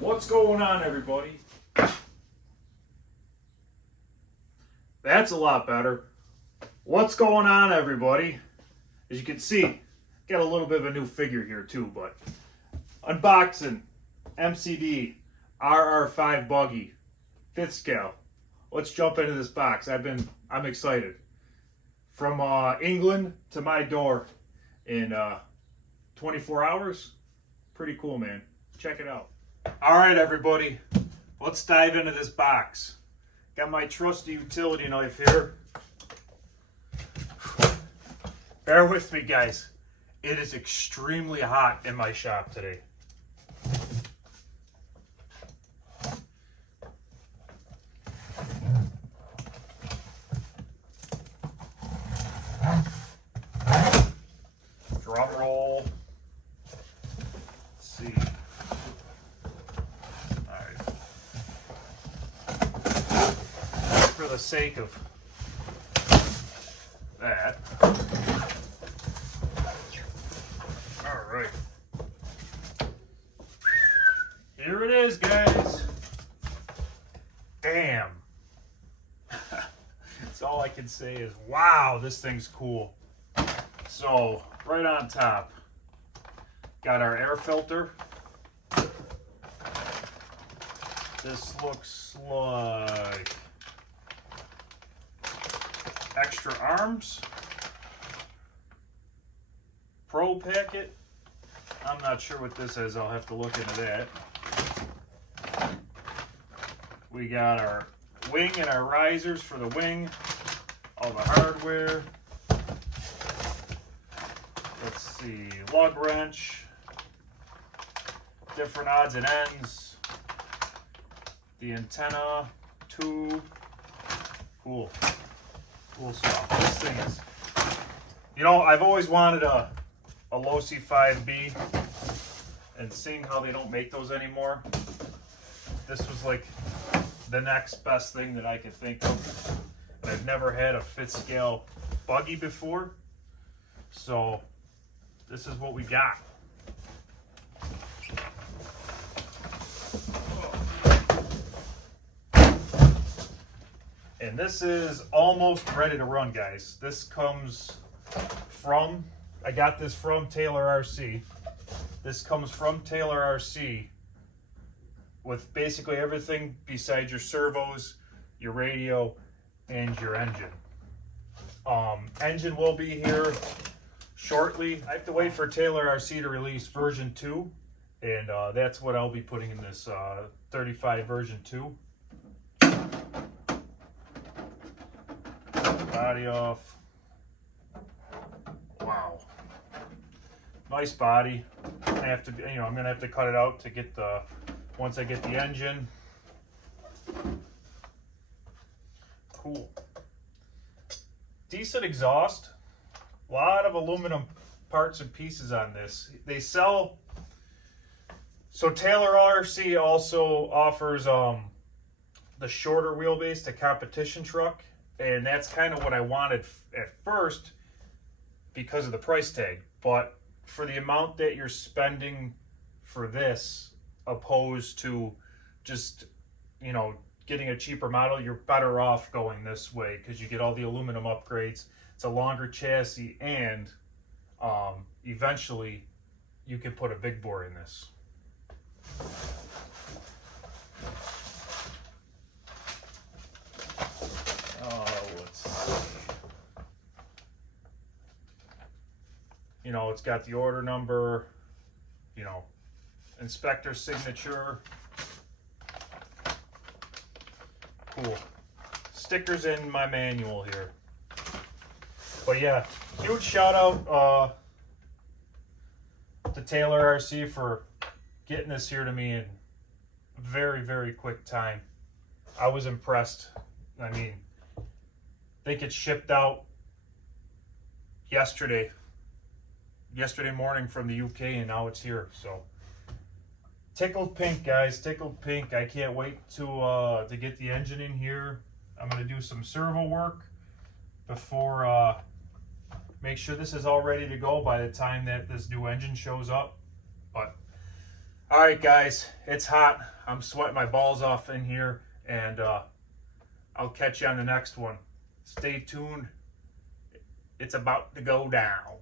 What's going on, everybody? That's a lot better. What's going on, everybody? As you can see, got a little bit of a new figure here too, but unboxing MCD RR5 buggy, 5th scale. Let's jump into this box. I'm excited. From England to my door in 24 hours. Pretty cool, man. Check it out. All right, everybody, let's dive into this box. Got my trusty utility knife here. Bear with me, guys. It is extremely hot in my shop today. Drum roll. Let's see. For the sake of that. All right. Here it is, guys. Damn. That's all I can say is, wow, this thing's cool. So, right on top, got our air filter. This looks like extra arms, pro packet. I'm not sure what this is. I'll have to look into that. We got our wing and our risers for the wing, all the hardware. Let's see, lug wrench, different odds and ends, the antenna, tube. Cool. Cool stuff. This thing is, you know, I've always wanted a Losi 5B, and seeing how they don't make those anymore, this was like the next best thing that I could think of. And I've never had a 5th scale buggy before, so this is what we got. And this is almost ready to run, guys. This comes from, I got this from Taylor RC. This comes from Taylor RC with basically everything besides your servos, your radio, and your engine. Engine will be here shortly. I have to wait for Taylor RC to release version 2, and that's what I'll be putting in this 35 version 2. Body off. Wow. Nice body. I have to, I'm gonna have to cut it out to get the, once I get the engine. Cool. Decent exhaust. A lot of aluminum parts and pieces on this. They sell, so Taylor RC also offers the shorter wheelbase to competition truck. And that's kind of what I wanted at first because of the price tag. But for the amount that you're spending for this, opposed to just, getting a cheaper model, you're better off going this way because you get all the aluminum upgrades. It's a longer chassis, and eventually you can put a big bore in this. Let's see. It's got the order number, inspector signature. Cool. Stickers in my manual here. But yeah, huge shout out to Taylor RC for getting this here to me in a very, very quick time. I was impressed. I mean, I think it shipped out yesterday morning from the UK, and now it's here. So tickled pink, guys, tickled pink. I can't wait to get the engine in here. I'm gonna do some servo work before make sure this is all ready to go by the time that this new engine shows up. But All right, guys, it's hot. I'm sweating my balls off in here, and I'll catch you on the next one. Stay tuned. It's about to go down.